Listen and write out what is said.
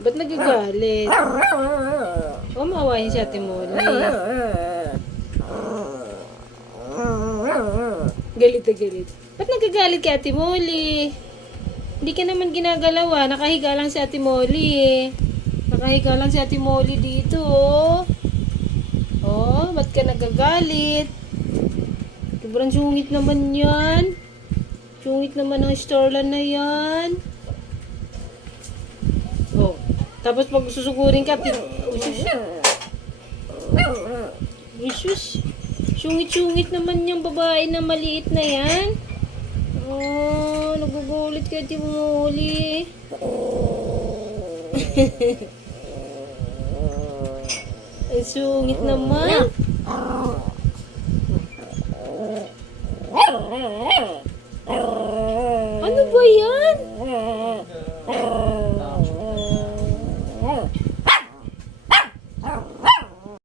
Ba't nagagalit? O, maawahin si Ate Molly. Galit na galit. Ba't nagagalit kay Ate Molly? Hindi ka naman ginagalawa. Nakahiga lang si Ate Molly eh. Nakahiga lang si Ate Molly dito oh. Oh, ba't ka nagagalit? Sobrang sungit naman yan. Sungit naman ang storeland na yan. Oh, tapos pag susugurin ka, tin... Usus. Usus. Sungit-sungit naman yung babae na maliit na yan. Oh, nagugulit ka, Timuli. Ang sungit naman. Yan?